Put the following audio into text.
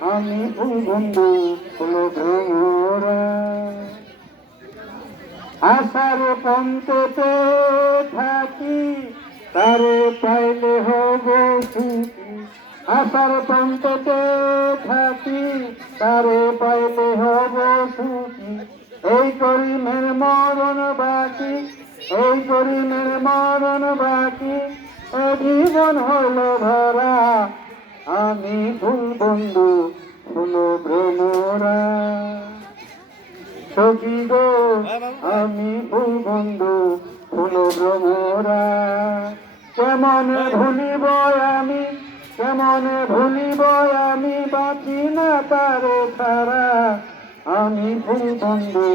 আমি বন্ধু আশার পন্ততে থাকি, তারে পাইলে হব আশার পন্ততে থাকি, তারে পাইলে হব সুখী। এই করিমের মরণ বাকি, এই করিমের মরণ বাকি জীবন হলো ভরা আমি ফুল বন্ধু ফুল ভ্রমরা সখী গো, আমি বন্ধু, ফুল ভ্রমরা কেমন ভুলিব আমি, কেমন ভুলিব আমি, বাকি না তারে তারা আমি বন্ধু